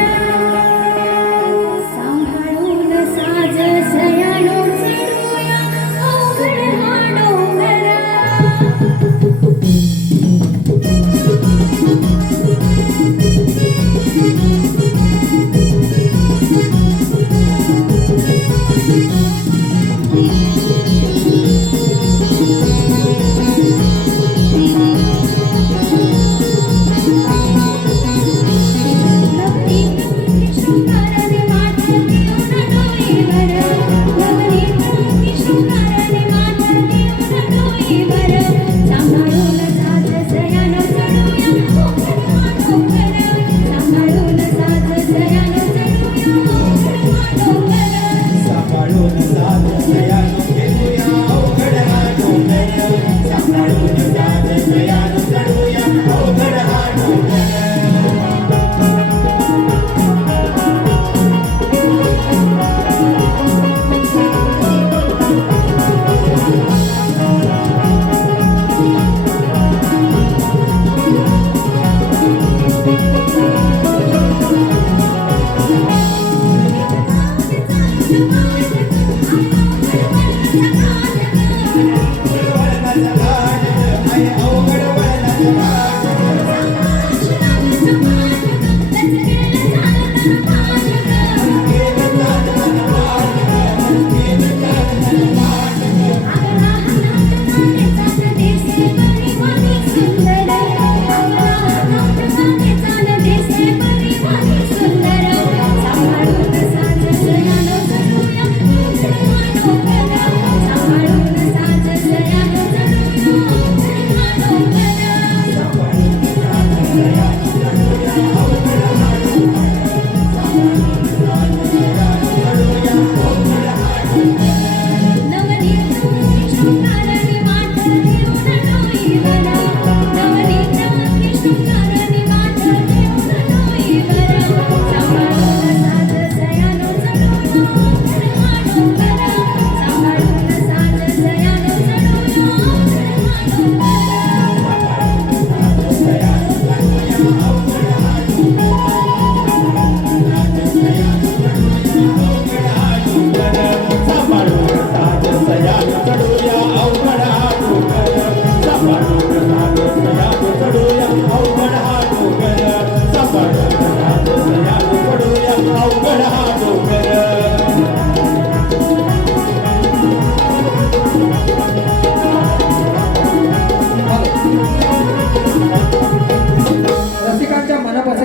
सांभाळून साज सयानो चढूया अवघड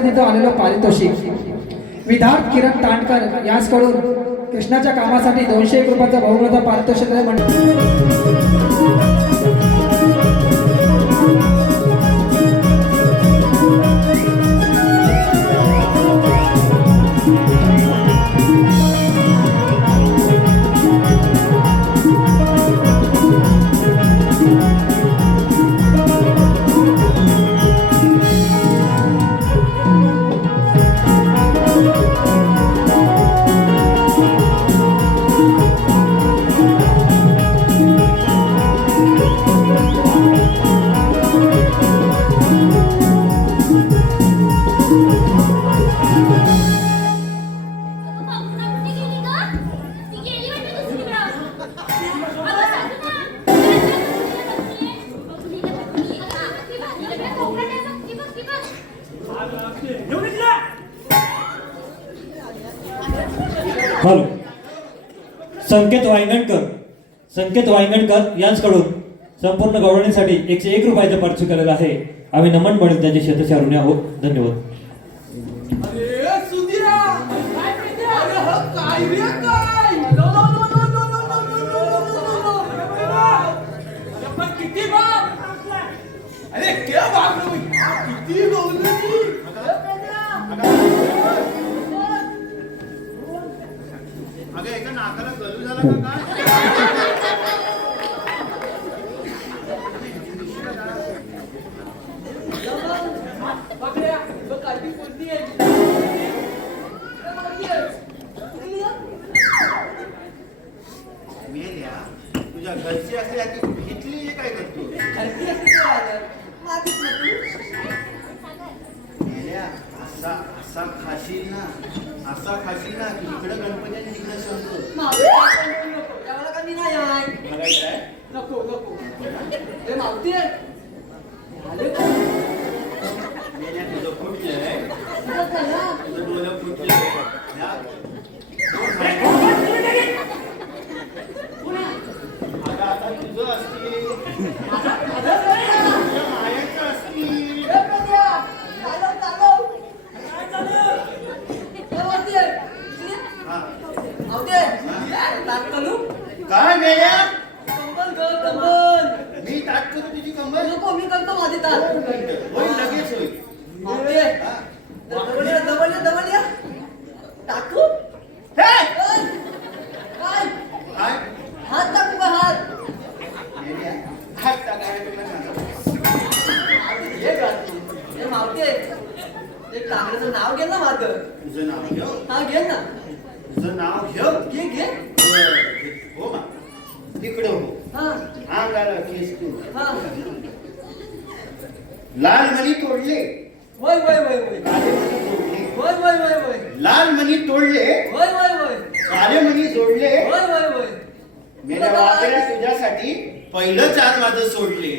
मनोप्रतिनिधीचं आलेलं पारितोषिक विधान किरण तांडकर यांच्याकडून कृष्णाच्या कामासाठी 201 रुपयाचं बहुमूल्य पारितोषिक हॅलो. संकेत वायंगणकर यांच्याकडून संपूर्ण गवळणीसाठी 101 रुपयाचं पारितोषिक आलेलं आहे. आम्ही नमन म्हणून त्यांचे शतश ऋणी आहोत. धन्यवाद. अरे सुधीरा काय माहिती अरे हा काय रे काय no no no no no no no no no किती बाप अरे क्या बाप रे किती बोलली अगं एका नाकाला गलू झाला का काय बघल्या बघ काय कोणती आहे मेल्या तुझ्या घरची असल्या की घेतली काय करतो मेल्या असा असा खाशील ना की इकडं गणपती आणि तिकडं संत बघायचं आहे नको नको हे मावती मेल्या तुझं फुटलंय तुझं डोलं फुटलंय आता तुझं असतील मायाचं असतील काय मेल्या मी ताट करू तुझी कंबर मी करतो माझी ताट होईल लगेच होईल टाकू काय हात टाकू का हात मेल्या हात टाकायला तुला सांगतो हे मावते ते कांगड्याचं नाव घे ना माझं तुझं नाव घेऊ हा घे ना तुझं नाव घेऊ घे घे हो मा तिकडं हो हा अंगाला केस तू हा लाल मणी तोडले वय वय वय वय काळे मणी जोडले वय वय वय वय लाल मणी तोडले वय वय वय काळे मणी जोडले वय वय वय मेल्या वाकड्या तुझ्यासाठी पहिलं चार माझं सोडले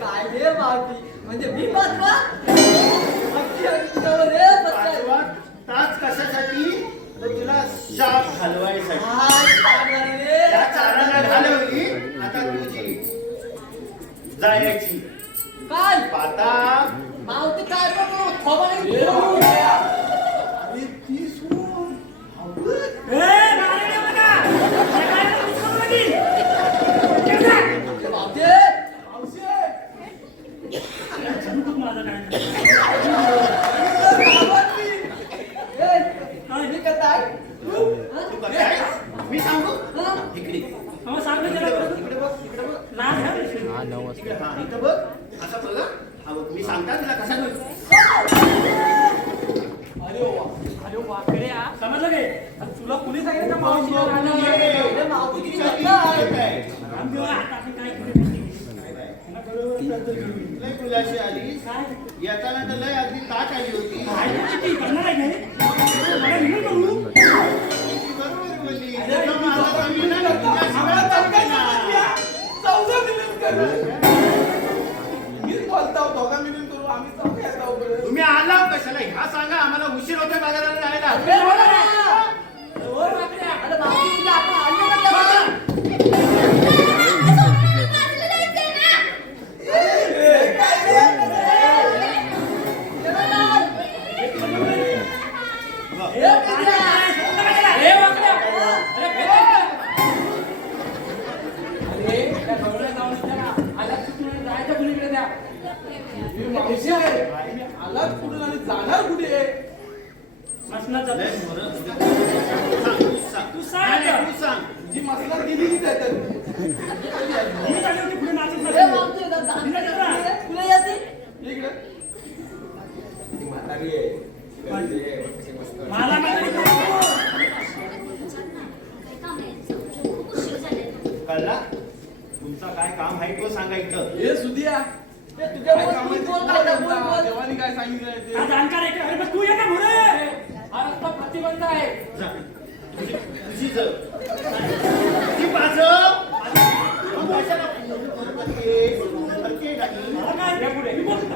काय रे मावती म्हणजे मी पाचवा अगदी अगदी रे पाचवा तास कशासाठी तर तुला शाप घालवायसाठी त्या चाराला घालवली आता तुझी जायची काय पाता मावती काय करतो खबर अरे ती सून तू काय मी सांगू इकडे इकडे बघ इथं बघ असं बघ मी सांगता तुला कसा अरे वाकड्या समजलं काय तुला कुणी सांगितलं मावशी लय तुलाशी आली येताना तर लय अगदी ताट आली होती बरोबर बोलली तुम्ही आला कशाला ह्या सांगा आम्हाला उशीर होतोय बाजाराला जायला ए, वाकड्या. अरे, बेटा. अरे, त्या गवळ्या जाऊन विचारा. आला कुठून जायचं कुणीकडे द्या. मावशी आहे आलाच कुठून आणि जाणार कुठे मसनात जातो. तू सांग. जी मसला गेली की जातात मी झाली होती पुढे नाचत ए, बसली. मावशी, दादा, तिला जरा. तुला येते? इकडे ती म्हातारी आहे गर्दी आहे, कशी मस्त आहे. मला माहिती नाही. काय काम आहे? खूप उशीर झालाय. कळला तुमचा काय काम आहे तो सांगायचं. ए सुदिया ए, तुझ्या काय बोल, कामाची बोल, काय बोल, बोल, करता? बोल. देवाने काय सांगितलंय ते हा जाणकार आहे का? अरे पण तू ये ना पुढे. हा रस्ता प्रतिबंध आहे. जा. तुझी जर तुझी बाजव. मग कशाला हलके नाही. मला काय? या पुढे. मी बोलतो.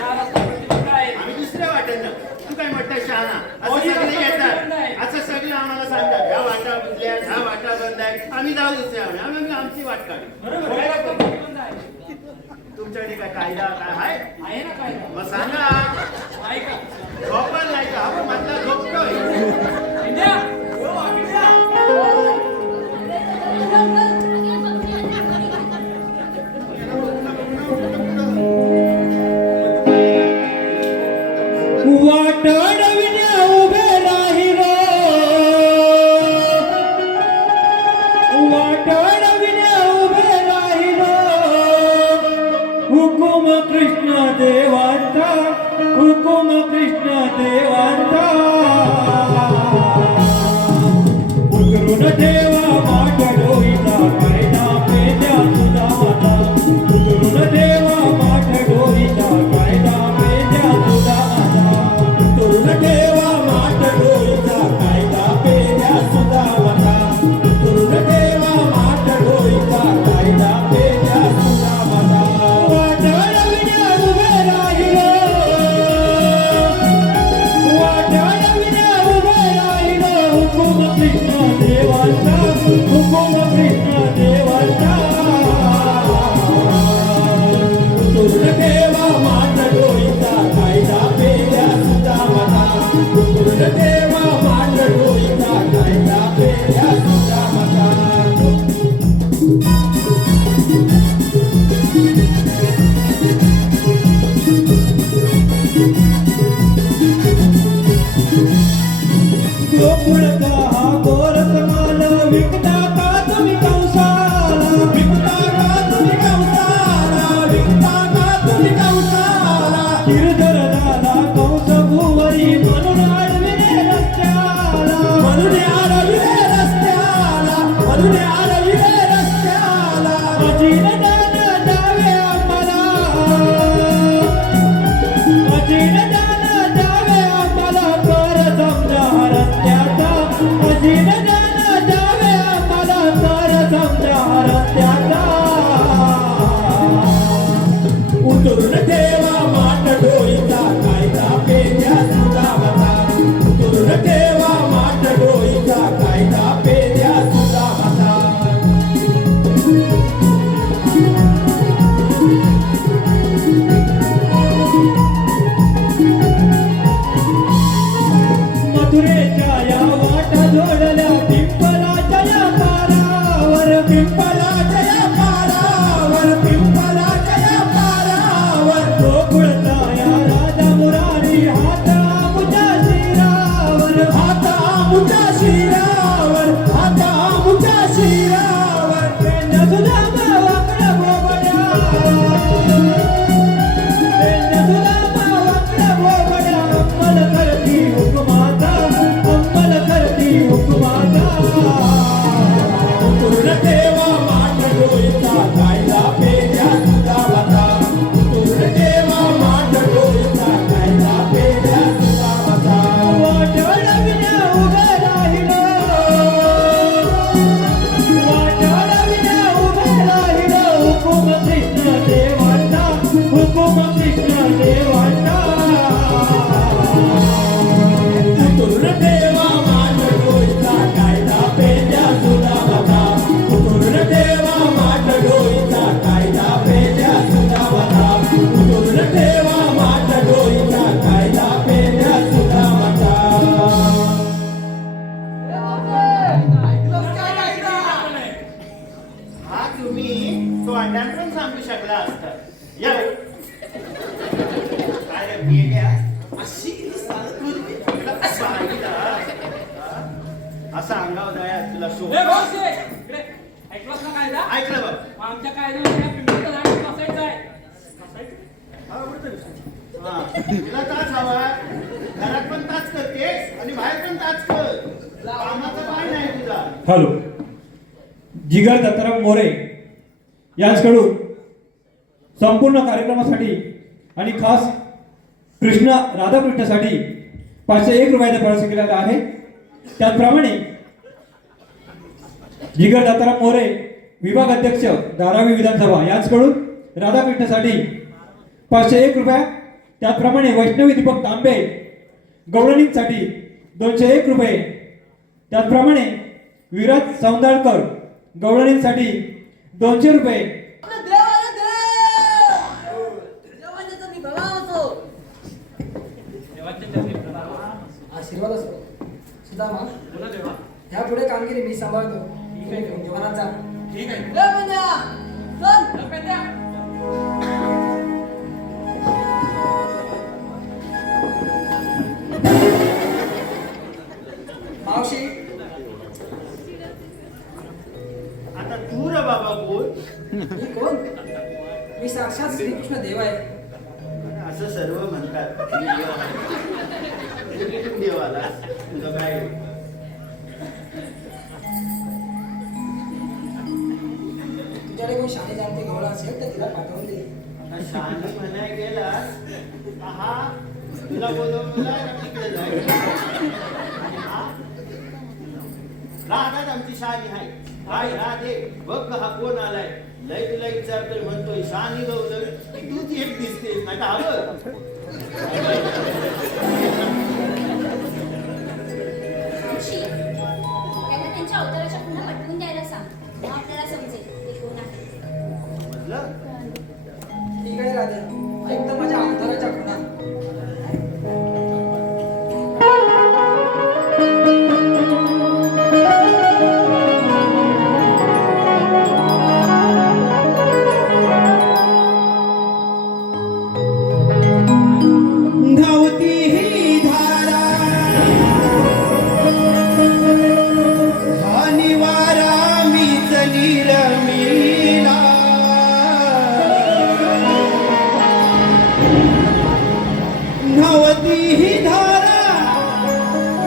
हा रस्ता प्रतिबंध आहे. आम्ही दुसऱ्या वाटेनं तू काय म्हणताय शहाणा असं कोणी सगळे रस्ता येतात प्रतिबंध आहे. असं सगळे आम्हाला सांगतात ह्या वाटा बुजल्या ह्या वाटा बंद आहेत आम्ही जाऊ दुसऱ्या आम्ही आमची वाट काढू बरोबर हा आहे. रस्ता प्रतिबंध आहे. तुमच्याकडे काय कायदा काय आहे आहे ना काय मग सांगा आहे का झोपण नाही का आपण म्हटलं झोपतोय इंडिया वाटडविण्या उभे राहिलो वाटडविण्या उभे राहिलो हुकुम कृष्ण देवाचा हुकुम कृष्ण देवाचा उकरून ठेवा माठडोईचा कायदा पेद्या सुद्धा माता उकरून ठेवा माठडोईचा कायदा पेद्या सुद्धा तरुण देवा माठ डोईचा कायदा पेद्या सुद्धा माता तरुण देवा माठ डोईचा कायदा पेद्या सुद्धा माता वाटडविण्या उभे राहिलो वाटडविण्या उभे राहिलो हुकुम कृष्ण देवाचा हुकुम कृष्ण देवाचा तरुण देवा माठ डोईचा कायदा पेद्या सुद्धा माता तरुण देवा माठ डोईचा कायदा पेद्या सुद्धा माता गोकुळचा हा गोरस माल विकता का तुम्ही कंसाला विकता का तुम्ही कंसाला विकता का तुम्ही कंसाला किरदर झाला कंस भुवरी म्हणून आडविले रस्त्याला म्हणून आडविले रस्त्याला म्हणून आडविले रस्त्याला अजीन दान द्यावे आम्हाला अजीन दान द्यावे आम्हाला कर समजा रस्त्याचा अजीन दान द्यावे आम्हाला कर समजा रस्त्याचा उतरून ठेवा माठ डोईचा कायदा पेद्या सुद्धा माता उतरून ठेवा माठ डोईचा कायदा पेद्या सुद्धा माता मथुरेच्या या वाटा जोडल्या पिंपलाच्या या पारावर पिंपलाच्या या पारावर पिंपलाच्या या पारावर गोकुळचा या राजा मुरारी हात आमुच्या शिरावर हात आमुच्या शिरावर हात आमुच्या शिरावर पेंड्या सुद्धा वाकडा बोबड्या पेंड्या सुद्धा वाकडा बोबड्या अंमल करती हुकुमाचा अंमल करती हुकुमाचा गेल्या अशी चालत होती. तुला बाईला, असा अंगावर जाया तुला शोभ. ए भाऊशे, इकडे ऐकलंस ना कायदा? ऐकलं बघ. मग आमच्या कायद्यामध्ये या पिंपळाचं झाड बसायचं आहे. हा, तिला ताच हवा. घरात पण ताच करतेस आणि बाहेर पण ताच कर. कामाचं काय नाही तुझा. हॅलो. जिगर दत्ताराम मोरे यांच्याकडून संपूर्ण कार्यक्रमासाठी आणि खास कृष्ण राधाकृष्णासाठी 501 रुपयाचा प्रवास केलेला आहे. त्याचप्रमाणे जिगर दत्ताराम मोरे विभाग अध्यक्ष धारावी विधानसभा यांच्याकडून राधाकृष्णासाठी 501 रुपये. त्याचप्रमाणे वैष्णवी दीपक तांबे गवळणींसाठी 201 रुपये. त्याचप्रमाणे विराज सौंदाळकर गवळणींसाठी 200 रुपये. देवाच्या चरणी प्रणाम. आशीर्वाद असो. सुदामा, बोला देवा. ह्या पुढे कामगिरी मी सांभाळतो. ठीक आहे. देवानात जा. ठीक आहे. लपेट द्या. मावशी, आता तू रे बाबा बोल. मी कोण? मी साक्षात श्रीकृष्ण देव आहे. असं सर्व म्हणतात. देवाला तुझं काय. तुझ्याकडे कोण शाणे जाणते गवळा असेल तर तिला पाठवून दे. आता शहाणी म्हणाय गेला हा तुला बोलवला तिकडे जायचं. राधाच आमची शहाणी आहे. हाय राधे बघ हा कोण आलाय. लय तुला विचारतोय म्हणतोय शहाणी गवलं की तूच एक दिसतेस. आता हवं मावशी, त्यांना त्यांच्या अवताराच्या पुन्हा पटवून द्यायला सांग. मग आपल्याला समजेल ते कोण आहे. म्हटलं ठीक आहे राधे, ऐक तर माझ्या अवताराच्या खुणा. धावती ही धारा हा निवारा मीच निरमिला. धावती ही धारा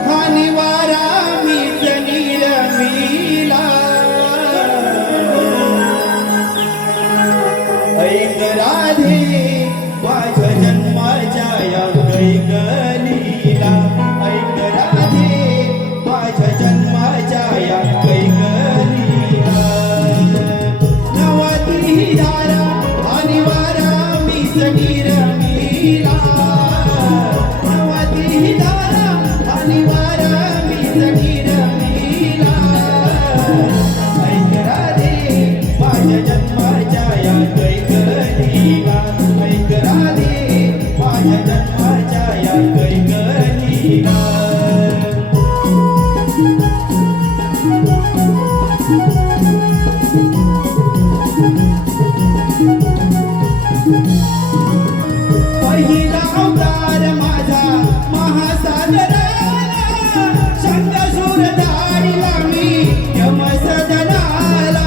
हा निवारा मीच निरमिला. ऐक राधे माझ्या जन्माच्या या कैकलीला. ऐक राधे माझ्या जन्माच्या या कैकलीला. नवती ही धारा आणि वारा मीच निरमिला. नवती ही धारा आणि वारा मीच निरमिला. ऐक राधे माझ्या जन्माच्या या कैकलीला. ऐक राधे माझ्या जन्माच्या या कैकलीला. पहिला अवतार माझा महासागराला. शंखसूर धाडीला मी यमसदनाला.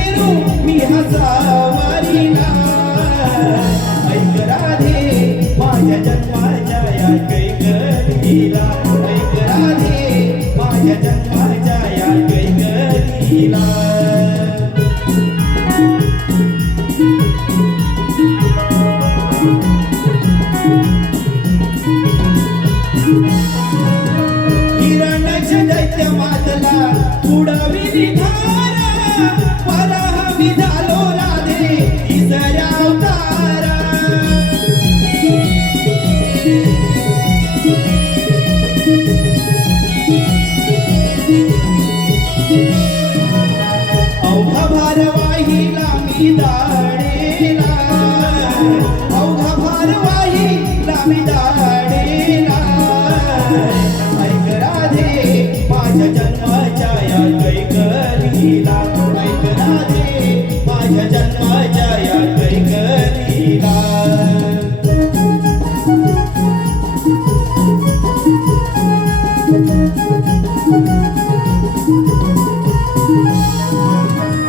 पेरू मी हसावरीला ऐक राधे माझ्या जन्माच्या या कैकलीला ऐक राधे माझ्या जन्माच्या या कैकलीला हिरण्याच्या दैत्य मातला उडावी निधारा मला हवी झालो राधे तिसऱ्या अवतारा अवघा भार वाहिला मी दाडेला अवघा भार वाहिला मी दाडेला ऐक राधे माझ्या जन्माच्या या कैकलीला ऐक राधे माझ्या जन्माच्या या कैकलीला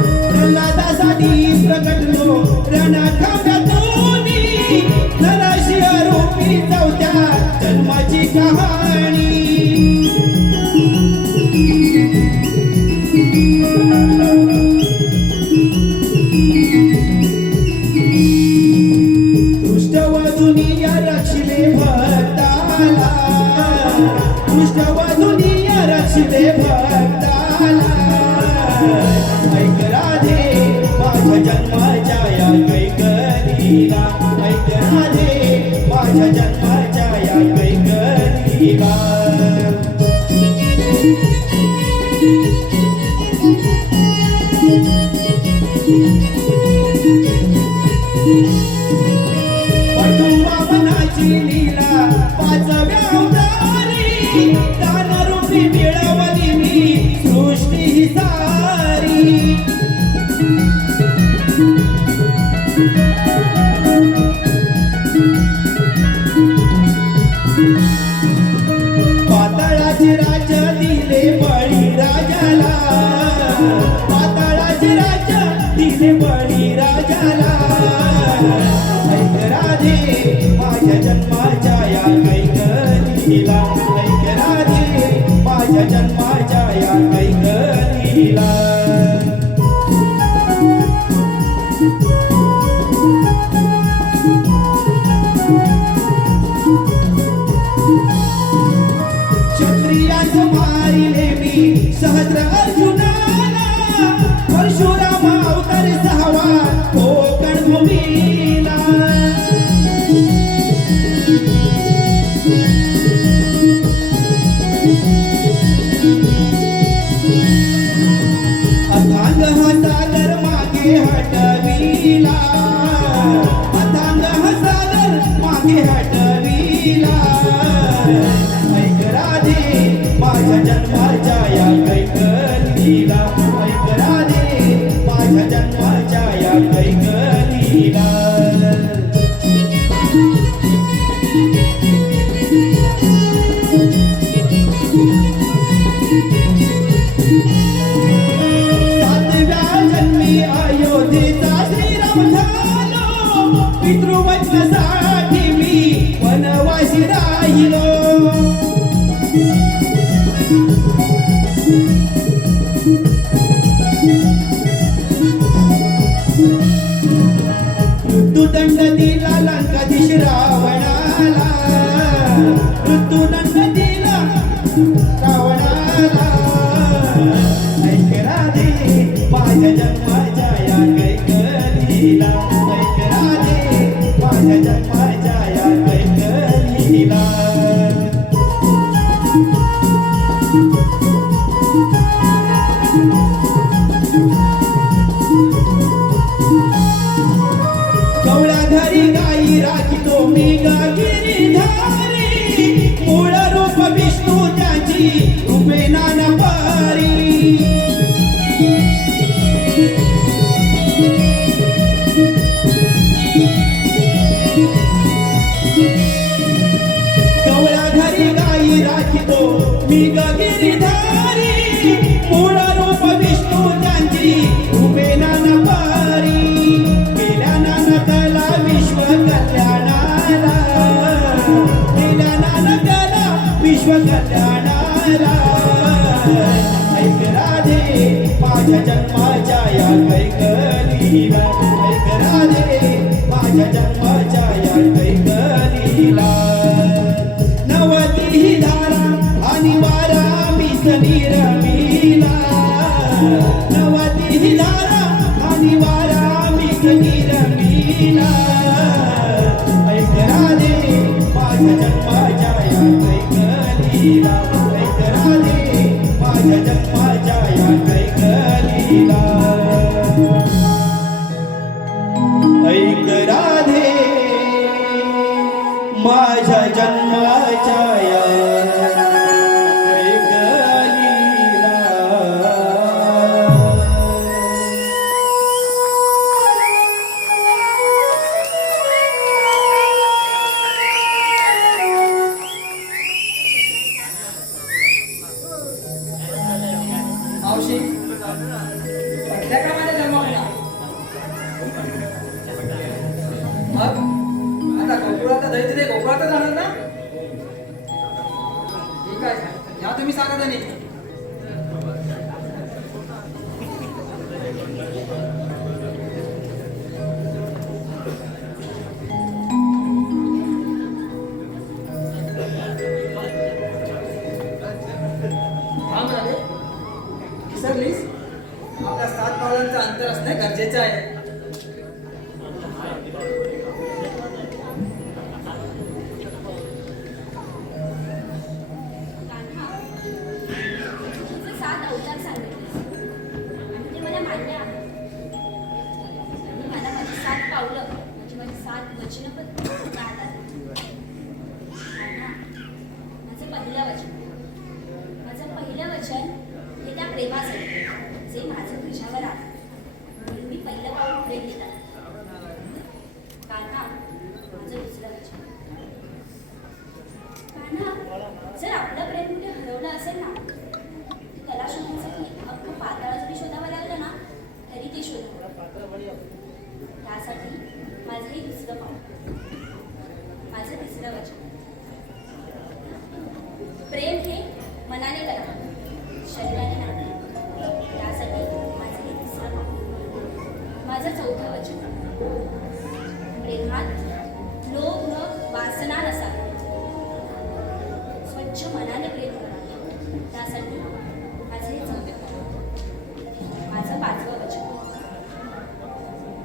प्रल्हादासाठी प्रकटलो रणखांब्यातूनी नराशी आरोपी चौथ्या जन्माची कहाणी दृष्टवधूनिया रक्षिले भक्ताला दृष्टवधूनिया रक्षिले भक्ताला ऐक राधे माझ्या जन्माच्या या कैकलीला ऐक राधे माझ्या जन्माच्या या कैकलीला वामनाची लीला पाचव्या अवतारी दानरूपी मिळवली मी सृष्टी ही सारी पाताळाचे राज्य दिले बळीराजाला पाताळाचे राज्य दिले बळीराजाला ऐक राधे माझ्या जन्माच्या या कैकलीला ऐक राधे माझ्या जन्माच्या या कैकलीला क्षत्रियास मारिले मी सहस्र अर्जुनाला परशुराम अवतार सहावा कोकण भूमीला अथांग हा सागर मागे हटविला अथांग हा सागर मागे हटविला ऐक राधे माझ्या जन्माच्या या कैकलीला ऐक राधे माझ्या जन्माच्या या कैकलीला सातव्या जन्मी अयोध्येचा श्रीराम झालो पितृवचनासाठी मी वनवासी राहिलो मृत्यूदंड दिला लंकाधीश रावणाला मृत्यूदंड दिला रावणाला ऐक राधे माझ्या जन्माच्या या कैकलीला ऐक राधे माझ्या जन्माच्या या कैकलीला कवळ्या घरी गाई राखितो मी गिरीधारी मूळ रूप विष्णू त्याची रूपे नाना पारी कवळ्या घरी गाई राखितो मी गिरीधारी मूळ रूप विष्णू त्यांची रूपे नाना जन्माच्या या कैकलीला ऐक राधे माझ्या जन्माच्या या कैकलीला नवती ही धारा आणि वारा मिसनी रमीला नवती ही धारा आणि वारा मिसनी रमीला ऐक राधे माझ्या जन्माच्या या कैकलीला ऐक राधे माझ्या जन्माच्या या कैकलीला ऐक राधे माझ्या जन्माच्या या कैकलीला मावशी सध्या काय माझ्या जन्माला मग आता गोकुळात दही तिथे गोकुळात जाणार ना ठीक आहे या तुम्ही सांगा नाही हा म्हणाले विसरलीस आपल्या 7 पावलांचं अंतर असणे गरजेचं आहे तुझे 7 अवतार सांगितलेस आणि ते मला मान्य आहे आणि मला माझी 7 पावलं म्हणजे माझी 7 वचनं पण याद आली. माझं पहिलं वचन हे त्या प्रेमाचं जे माझं तुझ्यावर आहे म्हणून मी पहिलं पाऊल पुढे घेतात कान्हा माझं दुसरं वचन कान्हा जर आपलं प्रेम कुठे हरवलं असेल ना त्याला शोधण्यासाठी अख्खं पाताळ जरी शोधावं लागलं ना तरी ते शोधलं त्यासाठी माझं हे दुसरं पाऊल माझं तिसरं वचन प्रेम हे मनाने करावं शरीराने नाही त्यासाठी माझं हे तिसरं पाऊल माझं चौथं वचन प्रेमात लोभ न वासना नसावी स्वच्छ मनाने प्रेम करावे त्यासाठी माझं हे चौथे पाऊल माझं 5वं वचन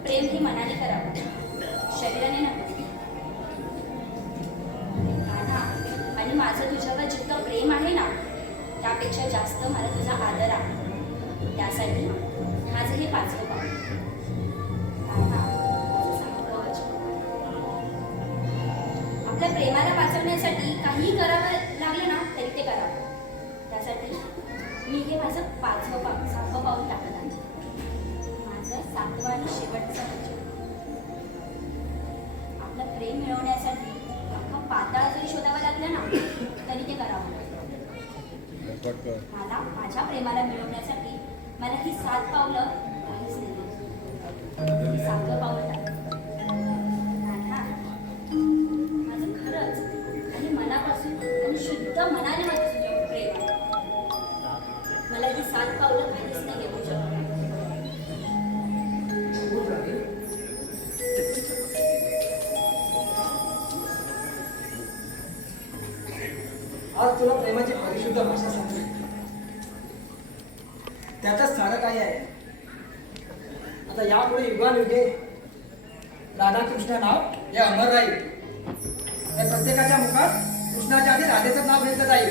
प्रेम हे मनाने करावं शरीराने नाही कान्हा आणि माझं तुझ्यावर जितकं प्रेम आहे ना त्यापेक्षा जास्त मला तुझा आदर आहे त्यासाठी माझं हे 5वं पाऊल कान्हा माझं 6वं वचन आपल्या प्रेमाला वाचवण्यासाठी काही करावं लागलं ना तरी ते करावं त्यासाठी मी हे माझं 6वं पाऊल टाकत आहे माझं 7वं आणि शेवटचं वचन आपलं प्रेम मिळवण्यासाठी अख्खा पाताळ जरी शोधावं लागलं ना तरी ते करावं मला माझ्या प्रेमाला मिळवण्यासाठी मला ही 7 पावलं काहीच नाही 7वं पाऊल टाक कान्हा माझं खरंच आणि मनापासून आणि शुद्ध मनाने माझं तुझ्यावर प्रेम आहे मला ही 7 पावलं काहीच नाही आहे तुझ्यावर आज तुला प्रेमाची परिशुद्ध भाषा सांगते त्याच्यात सारं काही आहे आता यापुढे युगानुयुगे राधाकृष्ण नाव हे अमर राहील या प्रत्येकाच्या मुखात कृष्णाच्या आधी राधेचं नाव घेतलं जाईल